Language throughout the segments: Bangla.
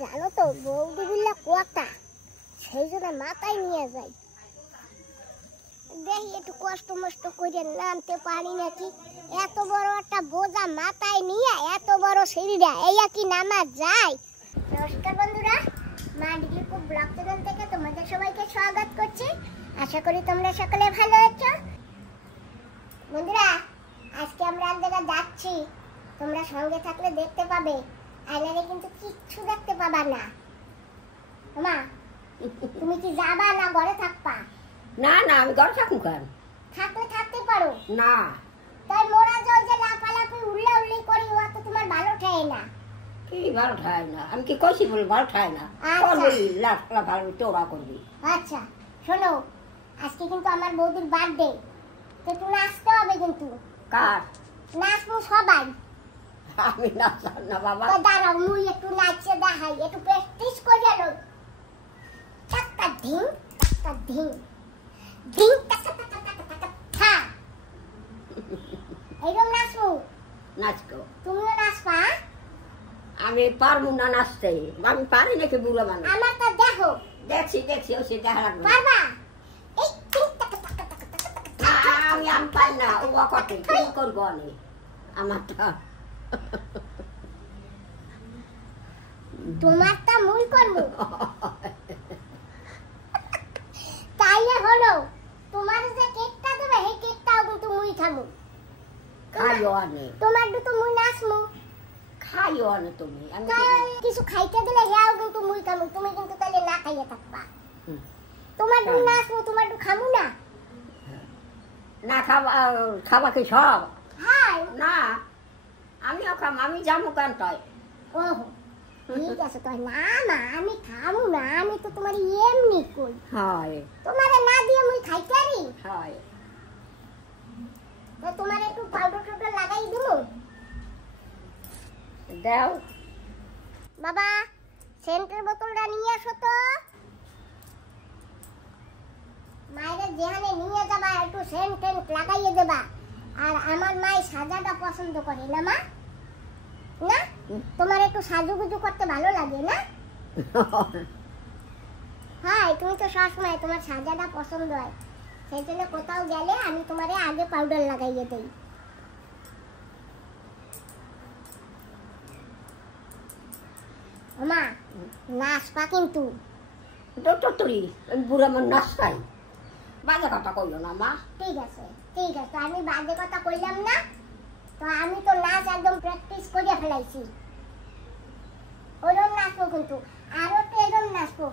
জানো তো বৌদিগুলা কথা সেই জন্য মাথায় নিয়ে যাই, দেখি একটু কষ্ট মষ্ট করে নামতে পারি নাকি। এত বড় একটা বোঝা মাথায় নিয়ে এত বড় সিঁড়িটা এই কি নামা যায়? নমস্কার বন্ধুরা, মা ডিগ্রিপুর ব্লগ চ্যানেল থেকে তোমাদের সবাইকে স্বাগত করছি। আশা করি তোমরা সকলে ভালো আছো। বন্ধুরা, আজকে আমরা এক জায়গায় যাচ্ছি, তোমরা সঙ্গে থাকলে দেখতে পাবে, আইনারে কিন্তু কিচ্ছু দেখতে পাবা না। মা তুমি কি যাবা না ঘরে থাকবা? না না, আমি ঘরে থাকুন কেন? থাকলে থাকতে পারো না। তাই মোরা জল যে লাফালাফি উল্লা উল্লি করি ও তো তোমার ভালো ঠায় না। কি ভালো ঠায় না? আমি কি কইছি বলে ভালো ঠায় না? করবি লাফালাফি তোরা করবি। আচ্ছা শোনো, আজকে কিন্তু আমার বৌদির বার্থডে, তো একটু নাচতে হবে কিন্তু। কার? নাচবো সবাই। আমি নাচার না বাবা। তো দাঁড়াও, মুই একটু নাচে দেখাই, একটু প্র্যাকটিস করে লো। টাকা ধিং টাকা ধিং ধিং টাকা টাকা টাকা টাকা থা। এইরকম নাচবো। নাচবো। তুমিও নাচবা? আমি পারবো না নাচতে, আমি পারি নাকি বুড়া মানুষ? আমারটা দেখো। দেখছি দেখছি, ওই সে দেখা লাগবে। পারবা? এই ধিং টাকা টাকা টাকা টাকা। আমি পারি না, ও করতে কি করবো আমি আমারটা। তোমারটা মুই করবো। তাইলে হলো, তোমার যে কেকটা দেবে এই কেকটাও কিন্তু মুই খাবো। খাইও আনে। তোমার তো মুই নাচমু। খাইও আনে তুমি। আমি কিছু খাইতে দিলে হেয়াও কিন্তু মুই খাবো, তুমি কিন্তু তাহলে না খাইয়ে থাকবা। তোমার নাচমু, তোমার খামু না। না খাবা, খাবা কি সব? হাই না, আমিও খাম, আমি যাবো কেন তাই? ওহো ঠিক আছে, তো না না আমি খামু না, আমি তো তোমার এমনি কই। হয় তোমারে না দিয়ে মুই খাইতে পারি? হয়। তো তোমার একটু পাউডার টাউডার লাগাই দিমু। দাও বাবা, সেন্টের বোতলটা নিয়ে আসো তো। মায়ের যেখানে নিয়ে যাবা একটু সেন্ট টেন্ট লাগাইয়ে দেবা। আর আমার মাই সাজাটা পছন্দ করে না মা? না তোমার একটু সাজুগুজু করতে ভালো লাগে না? হ্যাঁ, তুমি তো সবসময় তোমার সাজাটা পছন্দ হয়, সেই জন্য কোথাও গেলে আমি তোমারে আগে পাউডার লাগাইয়ে দেই। মা নাচবা কিন্তু। তোরি বুড়া আমার নাস্তাই বাজে কথা কইল না মা। ঠিক আছে ঠিক আছে, আমি বাজে কথা কইলাম না তো। আমি তো নাচ একদম প্র্যাকটিস করে ফেলাইছি। ওরম নাচবো কিন্তু, আরো তো এরম নাচবো।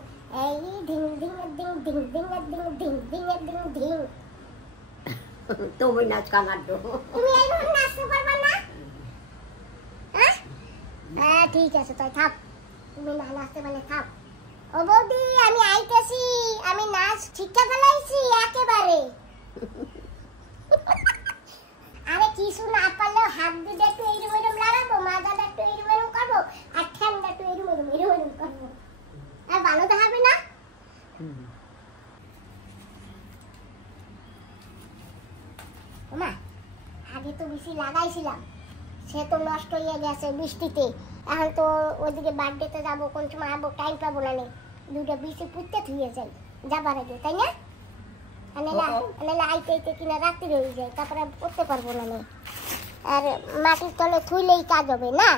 এই ধিং ধিং ধিং ধিং ধিং ধিং ধিং ধিং ধিং ধিং। তুমি নাচ কানার দো। তুমি এইরকম নাচতে পারবা না? হ্যাঁ ঠিক আছে, তাই থাক, তুমি না নাচতে পারলে থাক। ও বৌদি, আমি আইতেছি, আমি নাচ শিখে ফেলাইছি একেবারে। আরে কিছু না পারলেও হাত দিয়ে একটু এরম এরম লাগাবো, মাথাটা একটু এরম এরম করবো, আর ঠ্যাংটা একটু এরম এরম করবো, আর ভালো দেখাবে না? মা আগে তো বেশি লাগাইছিলাম, সে তো নষ্ট হয়ে গেছে বৃষ্টিতে। এখন তো ওইদিকে বার্থডেতে যাবো, কোন সময় আবো টাইম পাবো না, দুটো বৃষ্টি পুঁততে ধুয়ে যাই যাবার আগে, তাই না? আইতে আইতে কিনা রাত্রি হয়ে যায়, তারপরে পড়তে পারবো না। আর মাটির তলে থুইলেই কাজ হবে না,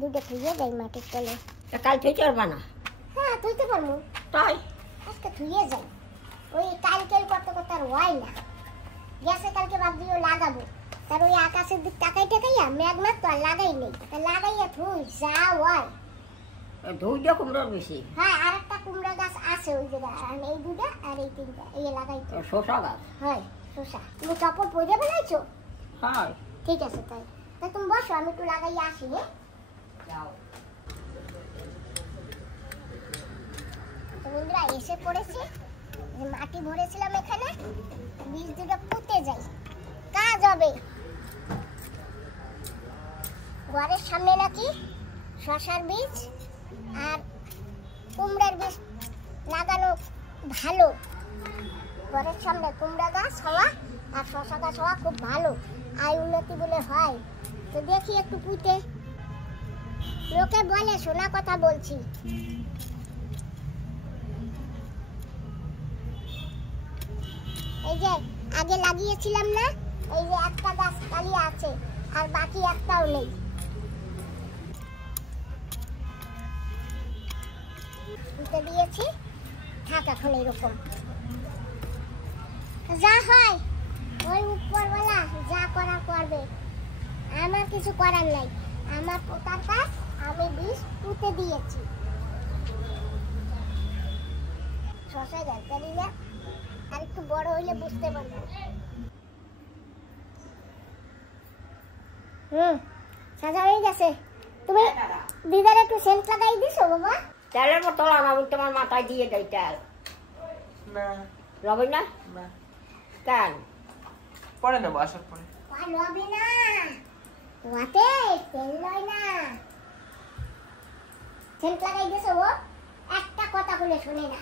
দুটো থুয়ে যাই মাটির তলে। কাল থুইতে পারবা না? হ্যাঁ থুইতে পারবো, তাই আজকে থুয়ে যাই। ওই কালকেল করতে করতে আর হয় না, গ্যাসে কালকে ভাবছিও লাগাবো, তার ওই আকাশের দিক তাকাই টাকাইয়া মেঘ তো আর লাগাই নেই, লাগাইয়া থুই যা হয়। ধুইটা কুমড়োর বেশি। হ্যাঁ, আর একটা কুমড়া গাছ আছে ওই জায়গায়, আর এই দুটা আর এই তিনটা এই লাগাইতো। শসা গাছ? হয় শসা। তুমি চপড় পরে ফেলাইছো? হয় ঠিক আছে, তাই তাই তুমি বসো, আমি একটু লাগাইয়া আসি। যাও। তো বন্ধুরা এসে পড়েছি, মাটি ভরেছিলাম এখানে, বীজ দুটো পুঁতে যাই, কাজ হবে। ঘরের সামনে নাকি শসার বীজ আর কুমড়ার বীজ লাগানো ভালো। ঘরের সামনে কুমড়া গাছ হওয়া আর শসা গাছ হওয়া খুব ভালো, আয় উন্নতি বলে হয়। তো দেখি একটু পুঁতে লোকে বলে শোনা কথা বলছি। এই যে আগে লাগিয়েছিলাম না, এই যে একটা গাছ খালি আছে আর বাকি একটাও নেই। উঠে দিয়েছি, থাক এখন এরকম। যা হয় ওই উপরওয়ালা যা করার করবে, আমার কিছু করার নাই। আমার পোতার কাজ, আমি বীজ পুঁতে দিয়েছি। শশা গাছটা দিলে আর একটু বড় হইলে বুঝতে পারবো। সাজা হয়ে গেছে। তুমি দিদার একটু সেন্ট লাগাই দিছো বাবা? তেলের বোতল আমি তোমার মাথায় দিয়ে দেই তেল। না লবে না? না কেন? পরে নেবো, আসার পরে। লবে না, ওয়াতে তেল লয় না। সেন্ট লাগাই দিছো ও? একটা কথা বলে শুনে না।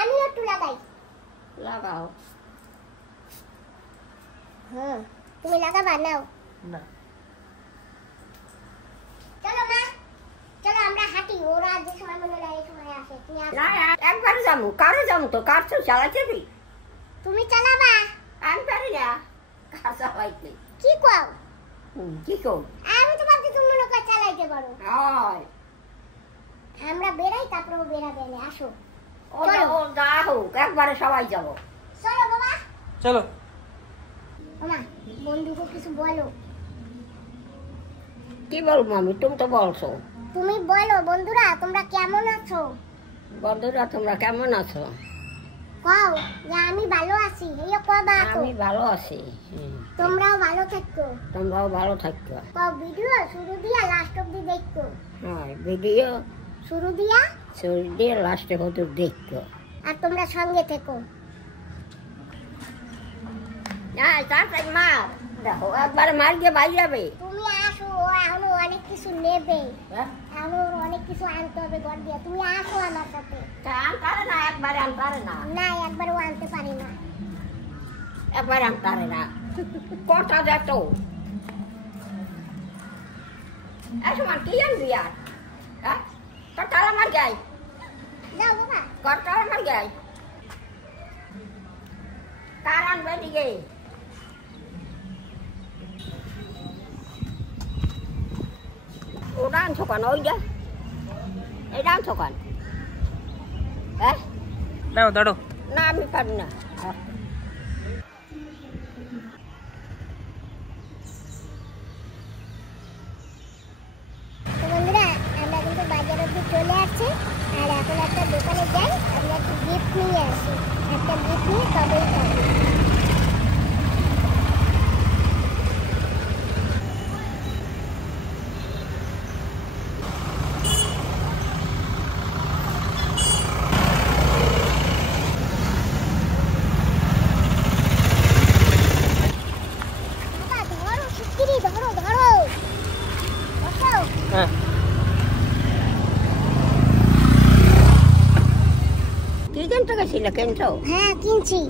আমি একটু লাগাই। লাগাও। তুমি লাগাবা? নাও। না চলো মা, চলো আমরা হাঁটি। ওরা যে সময় মনে হয় এই সময় আসে। তুমি আসো। না একবারে যাবো। কারে যাবো তো? কার তো চালাইতে দিবি? তুমি চালাবা? আমি পারি না কার চালাইতে। কি কও? কি কর? আমি তো ভাবছি তুমি মনে করে চালাইতে পারো। হয় আমরা বেরাই, তারপরে বেরাবে না। আসো ও যা হোক, একবারে সবাই যাবো। চলো বাবা। চলো। মামা বন্ধুকে কিছু বলো। কি বলবো আমি? তুমি তো বলছো। তুমি বলো বন্ধুরা তোমরা কেমন আছো? বন্ধুরা তোমরা কেমন আছো? কও যে আমি ভালো আছি। এই কবা তো। আমি ভালো আছি। তোমরাও ভালো থাকো। তোমরাও ভালো থাকো। কও ভিডিও শুরু দিয়া লাস্ট অবধি দেখো। হ্যাঁ ভিডিও শুরু দিয়া শুরু দিয়ে লাস্টে কত দেখো। আর তোমরা সঙ্গে থেকো। হ্যাঁ তাড়াতাড়ি মার। দেখো একবার মার গিয়ে বাড়ি যাবে। তুমি আসো, ও এখনো অনেক কিছু নেবে। হ্যাঁ এখনো অনেক কিছু আনতে হবে ঘর দিয়ে। তুমি আসো আমার সাথে। তা আনতারে না, একবারে আনতারে না। না একবারও আনতে পারি না। একবারে আনতারে না। কটা যেত এসমান কি আনবি আর? হ্যাঁ তোর তারা মার যাই। যাও বাবা। কর তারা মার যাই। কার আনবে দিকে? ওটা আনছো কেন? ওই যে এটা আনছো কেন? হ্যাঁ দাও দাঁড়ো। না আমি পারি না। তো বন্ধুরা আমরা কিন্তু বাজার অব্দি চলে আসছি। আর এখন একটা দোকানে যাই, আমরা একটু গিফট নিয়ে আসি। একটা গিফট নিয়ে তবেই খাবো। হ্যাঁ কি কিনতে গেছিলে? কিনছো? হ্যাঁ কিনছি,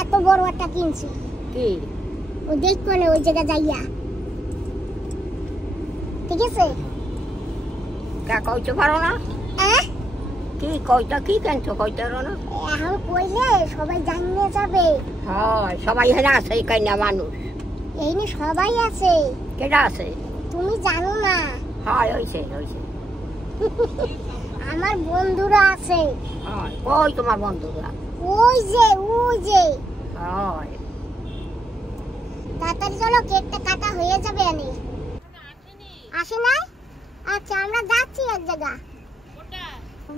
এত বড় একটা কিনছি। কি? ও দেখো না ওই জায়গা যাইয়া। ঠিক আছে কা কইতে পারো না? কি কইতা? কি কিনছো কইতে পারো না? এখন কইলে সবাই জানিয়ে যাবে। হয় সবাই এখানে আছে কাইনা মানুষ। এই নিয়ে সবাই আছে। কেডা আছে? তুমি জানো না? হয় হইছে হইছে। আমার বন্ধুরা আছে। হয় কই তোমার বন্ধুরা? ওই যে হয় তাড়াতাড়ি চলো, কেকটা কাটা হয়ে যাবে। আনি আসে নাই? আচ্ছা আমরা যাচ্ছি এক জায়গা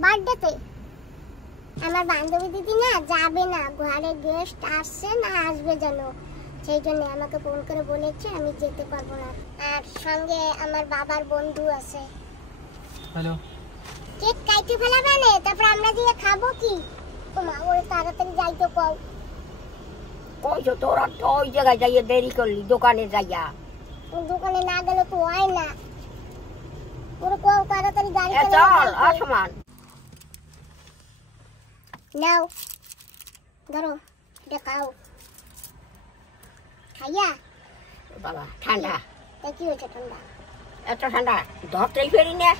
বার্থডেতে। আমার বান্ধবী দিদি না যাবে না, ঘরে গেস্ট আসছে না, আসবে যেন, সেই জন্য আমাকে ফোন করে বলেছে আমি যেতে পারবো না। আর সঙ্গে আমার বাবার বন্ধু আছে। হ্যালো কেক কাইতে ফেলাবে না, তারপর আমরা গিয়ে খাবো কি? তোমা ওরে তাড়াতাড়ি যাইতে কও। কইছো তোরা তো ওই জায়গায় যাইয়ে দেরি করলি দোকানে যাইয়া। দোকানে না গেলে তো হয় না। ওরে কও তাড়াতাড়ি গাড়ি এ চল আসমান। নাও ধরো এটা খাও। খাইয়া বাবা ঠান্ডা তাই কি হয়েছে ঠান্ডা এত ঠান্ডা ধরতেই পারি না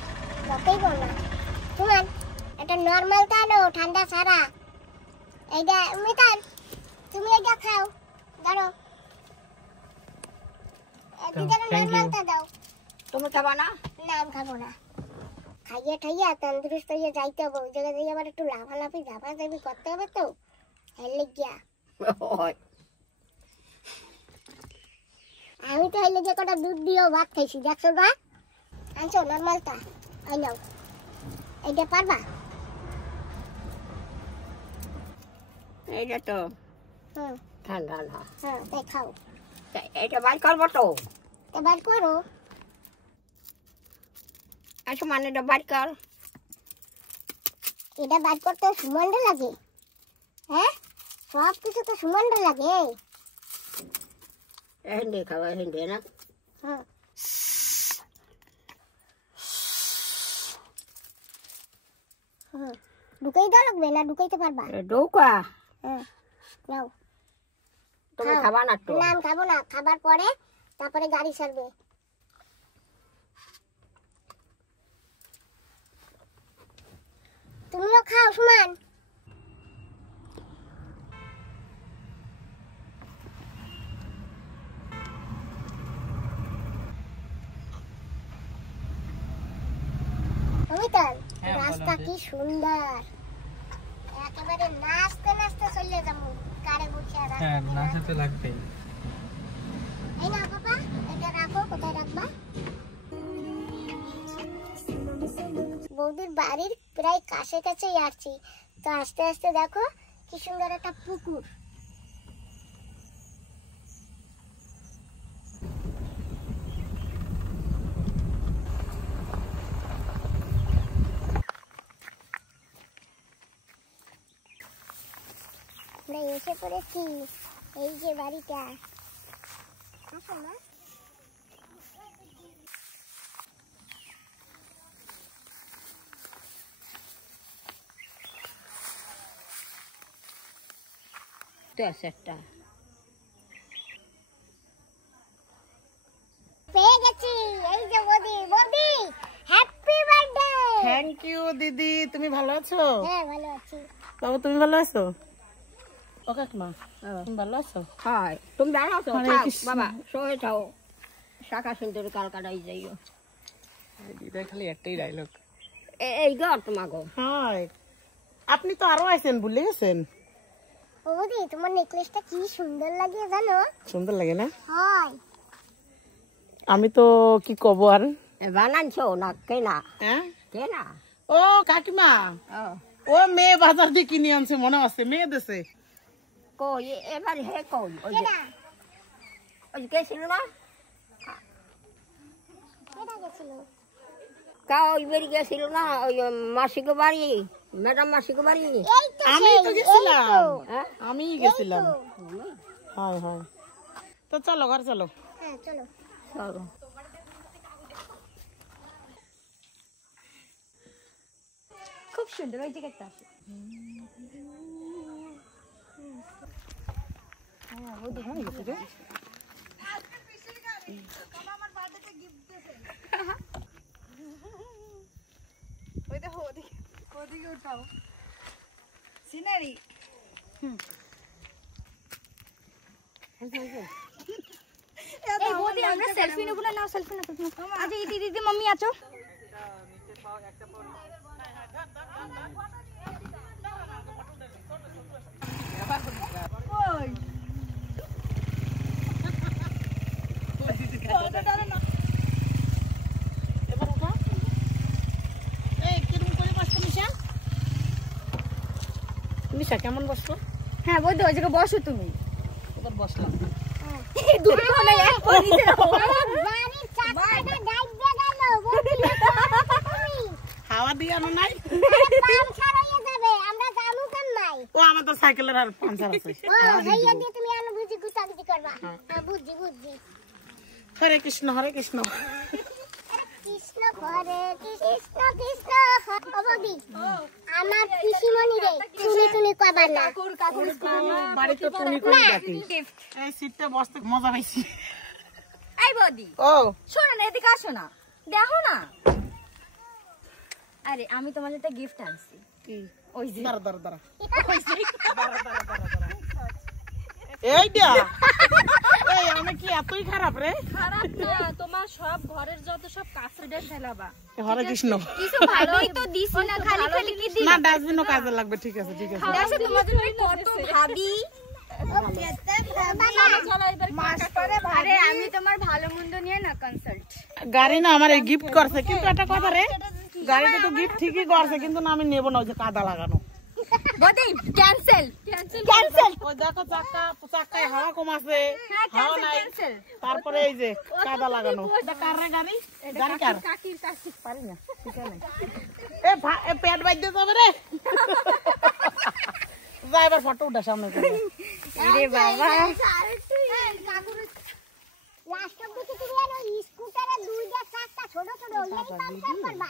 যতই বল না শুনুন এটা নর্মাল তা নাও ঠান্ডা ছাড়া এইটা মিতান তুমি এটা খাও ধরো দিদার নর্মালটা দাও তুমি খাবা না না আমি খাবো না খাইয়া ঠাইয়া তন্দুরুস্ত হয়ে যাইতে হবে ওই জায়গায় যাই আবার একটু লাফালাফি ঝাপাঝাপি করতে হবে তো হেলে গিয়া আমি তো হেলে গিয়ে কটা দুধ দিয়েও ভাত খাইছি দেখছো না আনছো নর্মালটা এই নাও এইটা পারবা এইটা তো হুম ঠান্ডা না হ্যাঁ তাই খাও এইটা বাইর করবো তো এবার করো আচ্ছা মানে এটা বাইর কর এটা বাদ করতে সুমন্ড লাগে হ্যাঁ সব কিছু তো সুমন্ড লাগে হিন্দি খাওয়া হিন্দি না হ্যাঁ ঢুকাই দেওয়া লাগবে না ঢুকাইতে পারবা ডৌকা হ্যাঁ নাও তুমি খাও। খাবা না তো না আমি খাবো না খাবার পরে তারপরে গাড়ি ছাড়বে তুমিও খাও সুমান অমিতান হ্যাঁ, রাস্তা বলো। কি সুন্দর একেবারে নাচতে নাচতে চলে যাবো কারে বসে আর হ্যাঁ নাচা তো লাগবেই এই না বাবা এটা রাখো কোথায় রাখবা বৌদির বাড়ির প্রায় কাছে কাছেই আসছি তো আস্তে আস্তে দেখো কি সুন্দর একটা পুকুর আমরা এসে পড়েছি এই যে বাড়িটা আসো না তো আছে একটা পেয়ে গেছি এই যে বৌদি বৌদি হ্যাপি বার্থডে থ্যাংক ইউ দিদি তুমি ভালো আছো হ্যাঁ ভালো আছি বাবু তুমি ভালো আছো ও কাকিমা তুমি ভালো আছো হয় তুমি জানো তো হরে খাও, কৃষ্ণ। বাবা সয়ে যাও শাখা সুন্দর কালকাটাই যাইও দিদা খালি একটাই ডায়লগ এই গো তোমাগো হাই আপনি তো আরো আইছেন ভুলে গেছেন ও বৌদি তোমার নেকলেসটা কি সুন্দর লাগে জানো সুন্দর লাগে না হয় আমি তো কি কব আর বানানছো না কেনা হ্যাঁ কেনা ও কাকিমা ও ও মেয়ে বাজার দিয়ে কিনে আনছে মনে আছে মেয়ে দেশে কই এবার হে কই ওই যে কেডা ওই যে গেছিল না কেডা গেছিল কা ওই বেরি গেছিল না ওই মাসিকে বাড়ি ম্যাডাম মাসিকে বাড়ি এই তো আমি তো সেই, গেছিলাম এই তো। হ্যাঁ আমি গেছিলাম এই তো। হয় হয় তো চলো ঘর চলো হ্যাঁ চলো চলো খুব সুন্দর ওই জায়গাটা এই বৌদি আমরা সেলফি নেব না সেলফি না আচ্ছা এই দিদি মাম্মি আছো নিশা কেমন বসছো হ্যাঁ বৌদি ওই জায়গায় বসো তুমি এবার বসলাম দুটো না এক করে নিচে রাখো বাড়ির চাকাটা ডাইবে গেল বৌদি তুমি হাওয়া দিয়ে আনো নাই পাংচার হয়ে যাবে আমরা জামু কেন নাই ও আমাদের সাইকেলের আর পাঞ্চার আছে ও ভাইয়া দিয়ে তুমি আলো বুঝি গুতাগুতি করবা হ্যাঁ বুঝি বুঝি হরে কৃষ্ণ হরে কৃষ্ণ কৃষ্ণ হরে কৃষ্ণ কৃষ্ণ অবধি আমার পিসিমণি রে তুমি তুমি কবার না বাড়িতে তুমি করে ডাকি এই সিটে বসতে মজা পাইছি এই বদি ও শোনো না এদিকে আসো না দেখো না আরে আমি তোমার জন্য গিফট আনছি কি ওই যে দাঁড়া এইটা এই আমি কি এতই খারাপ রে খারাপ না তোমার সব ঘরের যত সব কাঁচুডে ফেলাবা হরে কৃষ্ণ কিছু ভালোই তো দিছি না খালি খালি কি দিই না ডাস্টবিনও কাজে লাগবে ঠিক আছে দেখো তোমার জন্য কত ভাবি আরে আমি তোমার ভালো মন্দ নিয়ে না কনসাল্ট গাড়ি না আমার গিফট করছে কিন্তু একটা কথা রে গাড়িতে তো গিফট ঠিকই করছে কিন্তু না আমি নেব না ওই যে কাদা লাগানো বদি ক্যান্সেল ওই দেখো চাক্কায় হাওয়া কম আছে হাওয়া নাই তারপরে এই যে কাদা লাগানো এটা কার রে গাড়ি কার কাকির পারি না ঠিক আছে এ পেট বাইতে যাবে রে যা এবার ফটো উঠা সামনে আরে বাবা লাস্ট অবধি তুমি আর ওই স্কুটারে দুইটা চাকা ছোট ছোট ওইটাই পাঞ্চার করবা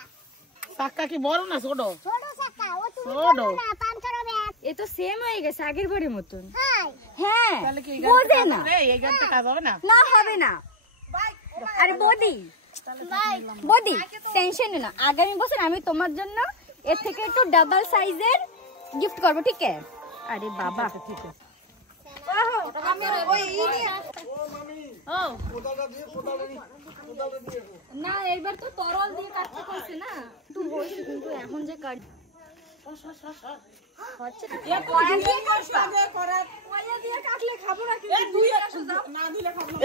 চাক্কা কি বড় না ছোট ছোট চাকা ও তুমি ছোট। করবে না পাঞ্চার হবে এ তো সেম হয়ে গেছে আগের বারের মতন হাই হ্যাঁ তাহলে কি বোঝে না এই গাড়িতে কাজ হবে না না হবে না আরে বদি বদি টেনশন না আগামী বছর আমি তোমার জন্য এর থেকে একটু ডাবল সাইজের গিফট করব ঠিক আছে আরে বাবা ঠিক আছে না এইবার তো তরল দিয়ে কাটতে কইছে না তুই হইছে কিন্তু এখন যে কাট হচ্ছে এ কড়া দিয়ে কাটবা কড়া দিয়ে কাটলে খাবো না কিন্তু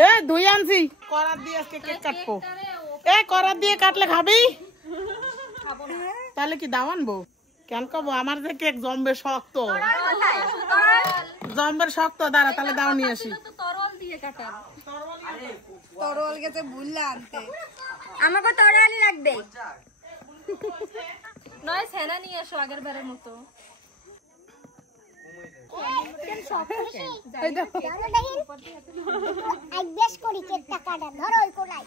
এ দুই আনছি করাত দিয়ে আজকে কেক কাটবো এ করাত দিয়ে কাটলে খাবি তাহলে কি দাও আনবো কেন কব আমার যে কেক জম্বে শক্ত জম্বের শক্ত দাঁড়া তাহলে দাও নিয়ে আসি তরল দিয়ে কাটা তরল গেছে ভুললে আনতে আমাকে তরলই লাগবে নয় সেনা নিয়ে আসো আগের বারের মতো বেশ করি কেকটা কাটা ধরো ওই কোলাই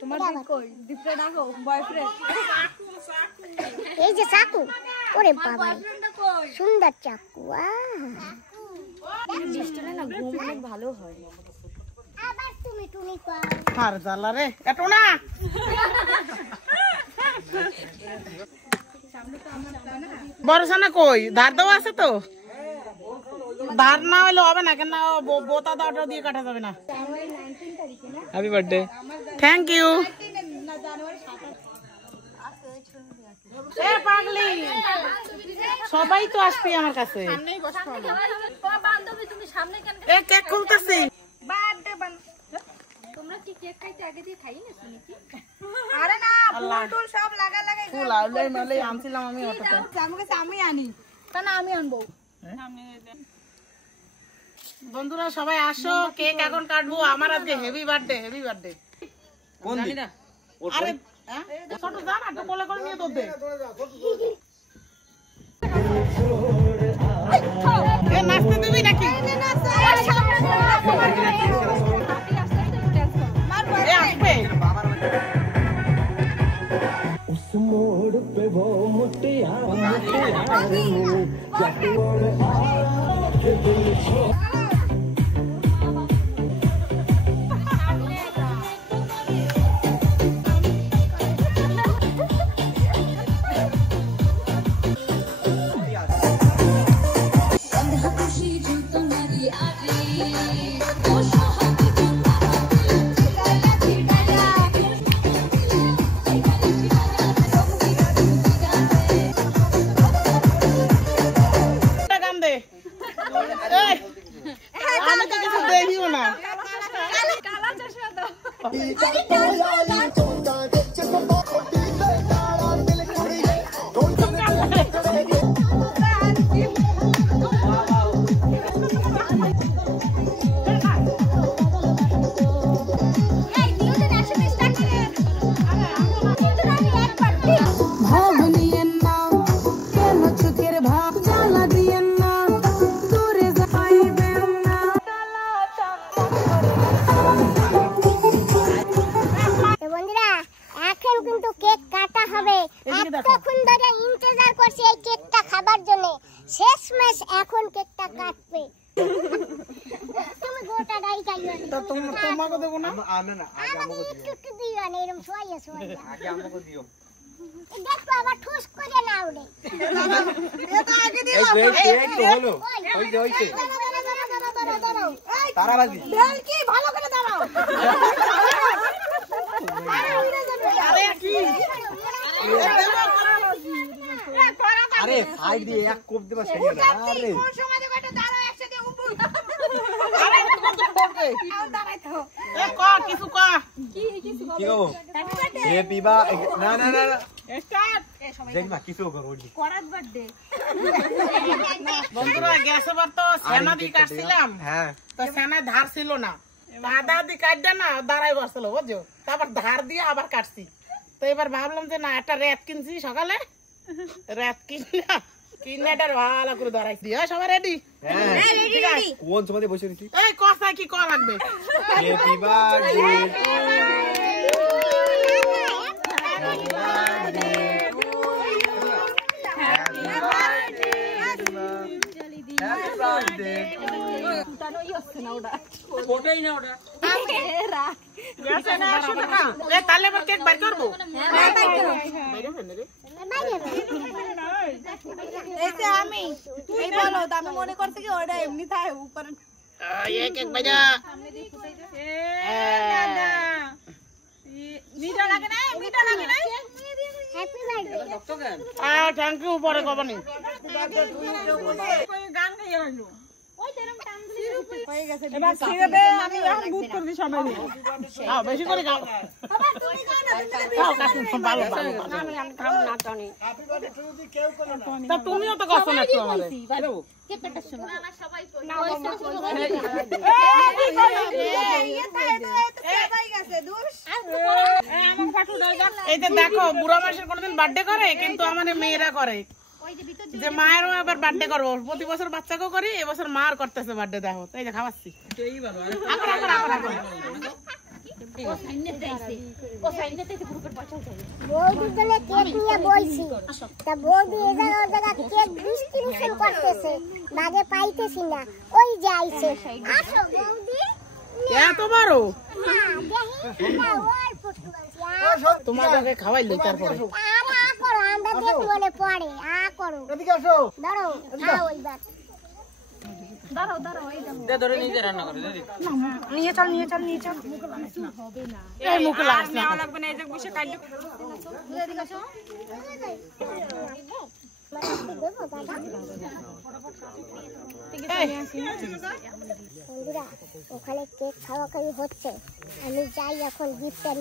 তোমার কই দিতে ডাকো বয়ফ্রেন্ড এই যে চাকু ওরে বাবা সুন্দর চাকু বৃষ্টিতে না ঘুম অনেক ভালো হয় আবার তুমি তুমি কও আর জ্বালা রে এটো না বড়সানা কই ধার দাও আছে তো ধার না হইলে হবে না কেন বোতা দাওটা দিয়ে কাটা যাবে না happy birthday thank U A পাগলি সবাই তো আসবে আমার কাছে বান্ধবী তুমি সামনে কেন এ কেক খুলতেছি বার্থডে তোমরা কি কেক খাইতে আগে দিয়ে খাই না শুনি কি আরে না ফুল সব লাগা লাগাই ফুল আউলে মালে আনছিলাম আমি অটোতে আমাকে আমি আনি কেন আমি আনবো বন্ধুরা সবাই আসো কেক এখন কাটবো আমার আজকে হেভি বার্থডে কোন দিন আরে ছোট জান একটু বলে করে নিয়ে তোর দে এ নাচতে দিবি নাকি এ আসবে उस मोड़ पे वो मुटिया গান দে আমি তো কিছু দেখিও না খাবো না? আমাকে একটু দিও না, এরকম শোয়াইয়া শোয়াইয়া। আগে আমাকে দিও। দেখো আবার ঠুস করে না উড়ে। এই তো হলো। হইছে। দাঁড়াও। তারাবাজি। কি ভালো করে দাঁড়াও। আরে কি? আরে সাইড দিয়ে এক কোপ দেবা সেই না। আরে কোন সময় দেখো এটা দাঁড়াও একসাথে উঠবো। আরে দাঁড়াইতে হবে। কিছু কর। কি গো? হ্যাপি বা না না না না। স্টার্ট। দেখ না কিছু করো ওই। করার বার্থডে বন্ধুরা গ্যাস এবার তো সেনা দি কাটছিলাম। হ্যাঁ। তো সেনা ধার ছিল না। আদা দি কাটটা না দাঁড়াই বসছিল বুঝছো। তারপর ধার দিয়ে আবার কাটছি। তো এবার ভাবলাম যে না একটা রেত কিনছি সকালে। রেত কিনে এটার ভালো করে দাঁড়াইছি। সবাই রেডি? হ্যাঁ। ঠিক আছে। কোন সময় বসে রইছি? এই কথা কি করা লাগবে? Happy birthday. তাহলে এবার কেক বাইর করবো। এই যে আমি এই বলো তো আমি মনে করতে কি ওটা এমনি থাকে উপরে এই কেক বাজা। মিঠা লাগে না মিঠা লাগে না হ্যাপি বার্থডে। থ্যাংক ইউ পরে কবানি। গান গাইয়া হলো হয়ে গেছে এবার ছিড়ে দে আমি এখন বুট করবি সবাই বেশি করে খাও। বাবা তুমি গাও না তুমি খাও, কাশি, ভালো, ভালো, ভালো। তা তুমিও তো কষ্ট না একটু আমাদের। এই যে দেখো বুড়া মানুষের কোনোদিন বার্থডে করে কিন্তু আমাদের মেয়েরা করে যে মায়েরও এবার বার্থডে করবো প্রতি বছর বাচ্চাকেও করি এবছর মার করতেছে বার্থডে দেখো এই যে খাওয়াচ্ছি বৌদির জন্য কেক নিয়ে বলছি তা বৌদি এ জায়গা কেক ডিস্ট্রিবিউশন করতেছে বাগে পাইতেছি না ওই যে আইছে আসো বৌদি এত বড় হ্যাঁ দেখি না ওর ফুটু বলছি তোমাকে খাওয়াইলো তারপরে আ করো আমরা দেখি বলে পড়ে আ করো এদিকে আসো। দাঁড়াও খাও ওইবার এই মুখে লাগাস না বন্ধুরা ওখানে কেক খাওয়া খাওয়ি হচ্ছে আমি যাই এখন গিফটটা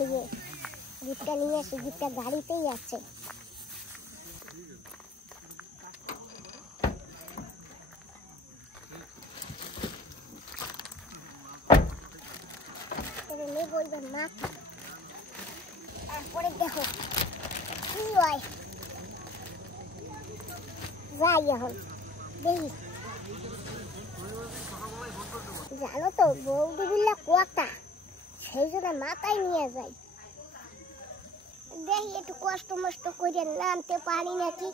নিয়ে আসি গিফটটা গাড়িতেই আছে বলবে মাথা তারপরে দেখো কি হয় যাই এখন দেখি জানো তো বৌদিগুলা কথা সেই জন্য মাথায় নিয়ে যাই দেখি একটু কষ্ট মষ্ট করে নামতে পারি নাকি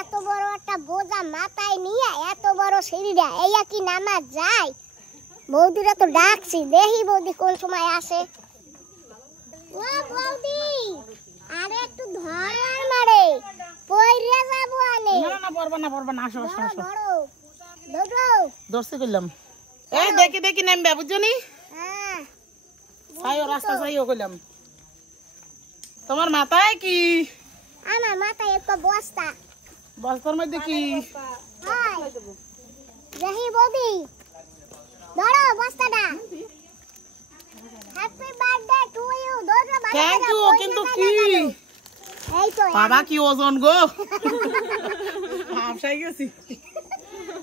এত বড় একটা বোঝা মাথায় নিয়ে এত বড় সিঁড়িটা এই কি নামা যায় বৌদিরা তো ডাকছি দেখি বৌদি কোন সময় আসে ও বৌদি আরে একটু ধর আর মারে পয়রে যাবো আনে না পড়বা না আসো ধরো ধরো দর্শি করলাম এই দেখি নামবে বুঝছো নি হ্যাঁ সাইও রাস্তা সাইও করলাম তোমার মাথায় কি আমার মাথায় একটা বস্তা বস্তার মধ্যে কি হাই দেখি বৌদি ধরো বস্তাটা হ্যাপি বার্থডে টু ইউ ধরো থ্যাংক ইউ কিন্তু কি এই তো বাবা কি ওজন গো হাফসাই গেছি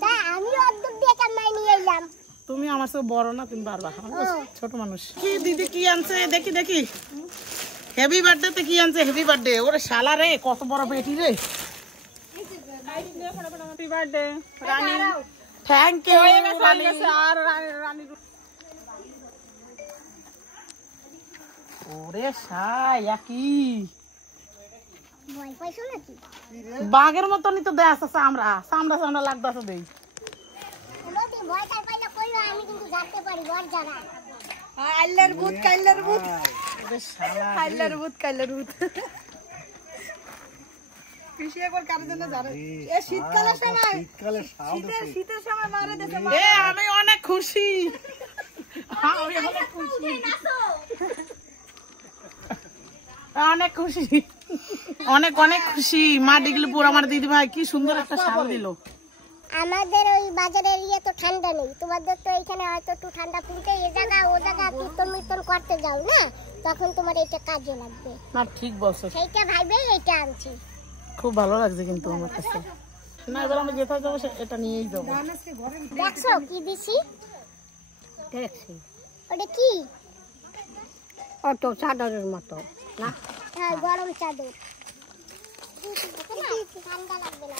তা আমি অদ্দুর দিয়ে কামাই নিয়ে এলাম তুমি আমার সব বড় না তুমি পারবা ছোট মানুষ কি দিদি কি আনছে দেখি হেভি বার্থডে তে কি আনছে হেভি বার্থডে ওরে শালা রে কত বড় পেটি রে happy birthday Rani thank you Rani আর রানী ওরে শাই কি ভয় পাইছো নাকি বাঘের মতনই তো দেয়া আছে সামরা লাগতাছে দেই বৌদি ভয় পাইলে কইও আমি কিন্তু জানতে পারি বড় জানা আইলার ভূত কাইলার ভূত আইলার ভূত কাইলার ভূত পিসি একবার কার জন্য জানো এই শীতকালের সময় শীতের সময় মারে দেশে আমি অনেক খুশি অনেক খুশি অনেক অনেক খুশি মা ডিগলিপুর আমার দিদি ভাই কি সুন্দর একটা শাল দিল। আমাদের ওই বাজারের ইয়ে তো ঠান্ডা নেই, তোমাদের তো এখানে হয়তো একটু ঠান্ডা পুলতে এ জায়গা ও জায়গা কীর্তন মির্তন করতে যাও না, তখন তোমার এটা কাজে লাগবে। না ঠিক বলছো, সেইটা ভাইবে এটা আনছি। খুব ভালো লাগছে কিন্তু আমার কাছে। না এবার আমি যেটা যাবো এটা নিয়েই যাবো। দেখছো কি দিছি? দেখছি ওটা কি? অত চাদরের মতো না? হ্যাঁ গরম চাদর। ঠান্ডা লাগবে না।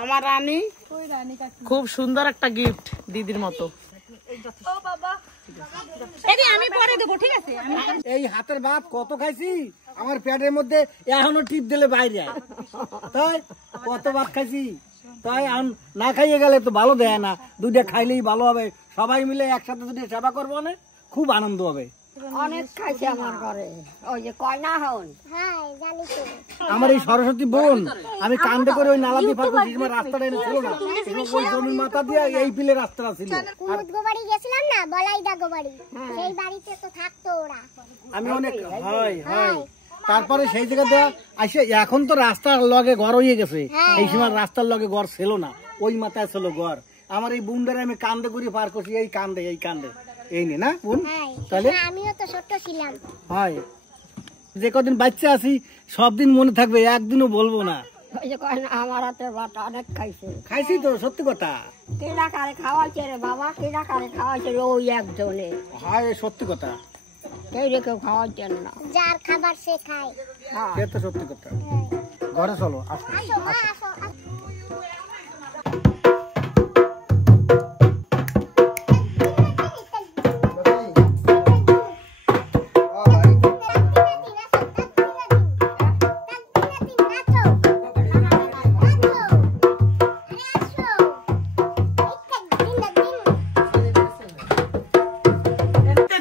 আমার রানী খুব সুন্দর একটা গিফট দিদির মতো। আমি পরে দেবো, ঠিক আছে? এই হাতের ভাত কত খাইছি, আমার পেটের মধ্যে এখনো টিপ দিলে বাইরে আয়। তাই কত ভাত খাইছি, তাই এখন না খাইয়ে গেলে তো ভালো দেয় না, দুইটা খাইলেই ভালো হবে। সবাই মিলে একসাথে যদি সেবা করবো না খুব আনন্দ হবে। অনেক খাইছে আমার ঘরে, ওই যে কয় না হন। হ্যাঁ জানি তো। আমার এই সরস্বতী বোন আমি কান্দে করে ওই নালা দিয়ে পার করছি, রাস্তাটা এনে ছিল না, ওই জমির মাথা দিয়ে এই পিলে রাস্তাটা ছিল। কুমুদ গোবাড়ি গেছিলাম না, বলাইদা গোবাড়ি, সেই বাড়িতে তো থাকতো ওরা। আমি অনেক হয় হয় তারপরে সেই জায়গাতে আসে, এখন তো রাস্তার লগে ঘর হয়ে গেছে, এই সময় রাস্তার লগে ঘর ছিল না, ওই মাথায় ছিল ঘর। আমার এই বুনটারে আমি কান্দে করে পার করছি, এই কান্দে এই কান্দে এই নে না বোন। তাহলে আমিও তো ছোট ছিলাম। হয় যে কদিন বাচ্চা আছি সব দিন মনে থাকবে, একদিনও বলবো না। ওই যে কয় না আমার হাতের ভাত অনেক খাইছে। খাইছি তো, সত্যি কথা। কেনা কারে খাওয়াইছে রে বাবা, কেনা কারে খাওয়াইছে রে ওই একজনে। হয় সত্যি কথা, কেউ রে কেউ খাওয়াইছেন না। যার খাবার সে খায়। সে তো সত্যি কথা। ঘরে চলো, আসো আসো মা আসো।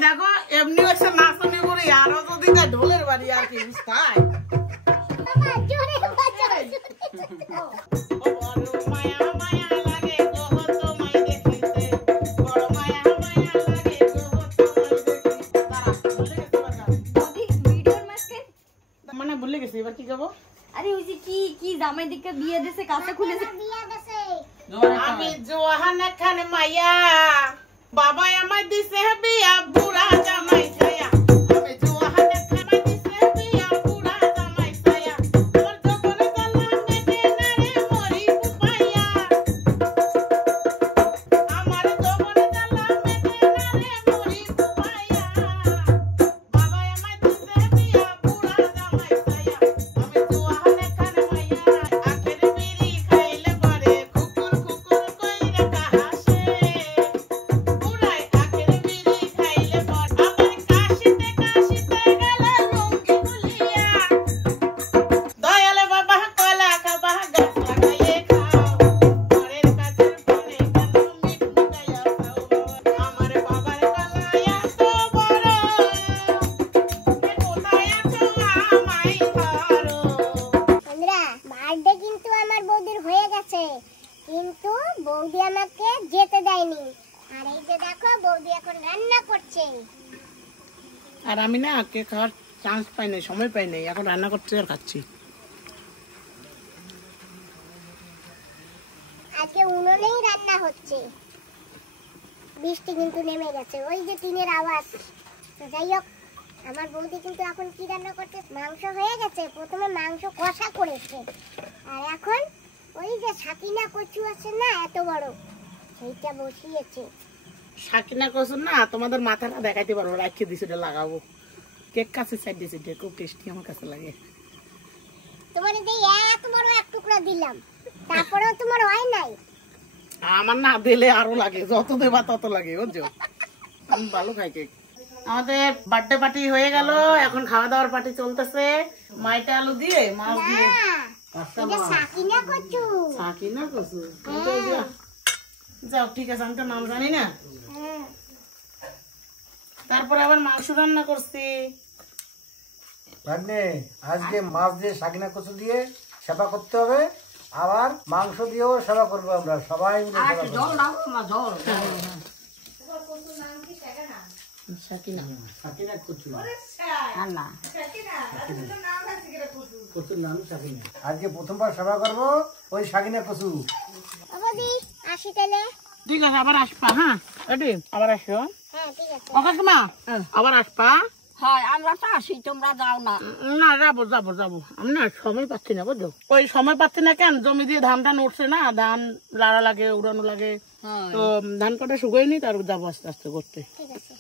দেখো এমনি হচ্ছে নাচনি করে, আরো যদি ঢোলের বাড়ি আর কি বুঝতাই। মানে ভুলে গেছি, এবার কি যাবো? আরে ওই যে কি কি জামাই দিকে বিয়ে দিছে, কাছে খুলেছে। আমি জোহান খান মাইয়া, বাবা আমায় দিছে বিয়া বুড়া জামাই ছায়া। আমি জোহান খান দিছে বিয়া বুড়া জামাই ছায়া। তোর জবনে গলা মেটে না রে মরি পুপাইয়া। আমার জবনে গলা মেটে না রে মরি পুপাইয়া। বাবা আমায় দিছে বিয়া বুড়া জামাই ছায়া। আমি জোহান খান মাইয়া, আখের বিড়ি খাইলে পরে কুকুর কুকুর কইরা কাহাসে। বুড়াই আখের বিড়ি খাইলে পর আবার কাশিতে কাশিতে গেল লুঙ্গি খুলিয়া। দয়ালে বাবা কলা খাবা গাছ লাগাইয়ে খাও, ঘরের কাছের বনে কেন মিট মিটাইয়া খাও। আমার বাবার গলায় এত বড়, এ কোথায় আছো আমায় ধরো। বন্ধুরা, বার্থডে কিন্তু আমার বৌদির হয়ে গেছে, কিন্তু বৌদি আমাকে যেতে দেয়নি। আর এই যে দেখো বৌদি এখন রান্না করছে। আর আমি না কেক খাওয়ার চান্স পাই নাই, সময় পাই নাই, এখন রান্না করছি আর খাচ্ছি। আজকে উনুনেই রান্না হচ্ছে। বৃষ্টি কিন্তু নেমে গেছে, ওই যে টিনের আওয়াজ। তো যাই হোক, আমার বৌদি কিন্তু এখন কি রান্না করছে, মাংস হয়ে গেছে। প্রথমে মাংস কষা করেছে, আর এখন ওই যে সাকিনা কচু আছে না এত বড়, সেইটা বসিয়েছে। সাকিনা কসুন না তোমাদের মাথাটা দেখাইতে পারবো, রাখিয়ে দিছি, ওটা লাগাবো। কেক কাছে সাইড দিয়েছি, এটা খুব টেস্টি আমার কাছে লাগে। তোমার এই এত বড় এক টুকরা দিলাম, তারপরেও তোমার হয় নাই। আমার না দিলে আরো লাগে, যত দেবা তত লাগে, বুঝছো? আমি ভালো খাই কেক। আমাদের বার্থডে পার্টি হয়ে গেল, এখন খাওয়া দাওয়ার পার্টি চলতেছে। মাইটা আলু দিয়ে মাছ দিয়ে। এটা সাকিনা কচু। সাকিনা কসু যাও, ঠিক আছে, আমি তো নাম জানি না। তারপরে আবার মাংস রান্না করছি। ভাগ্নে আজকে মাছ দিয়ে শাকিনা কচু দিয়ে সেবা করতে হবে, আবার মাংস দিয়েও সেবা করবো আমরা সবাই মিলে সেবা করবো। জল দাও মা, জল। শাকিনা শাকিনা কচু না কচুর নাম শাকিনা। আজকে প্রথমবার সেবা করবো ওই শাকিনা কচু। বৌদি আসি তাহলে। ঠিক আছে, আবার আসবা। হ্যাঁ এটি আবার আসো। হ্যাঁ ঠিক আছে। ওকে মা, আবার আসবা। হয় আমরা তো আসি, তোমরা যাও না। না যাবো যাবো যাবো, আমি না সময় পাচ্ছি না বুঝছো। ওই সময় পাচ্ছি না কেন, জমি দিয়ে ধান টান উঠছে না, ধান লাড়া লাগে, উড়ানো লাগে, তো ধান কাটা শুকায়নি, তার যাবো আস্তে আস্তে করতে। ঠিক আছে।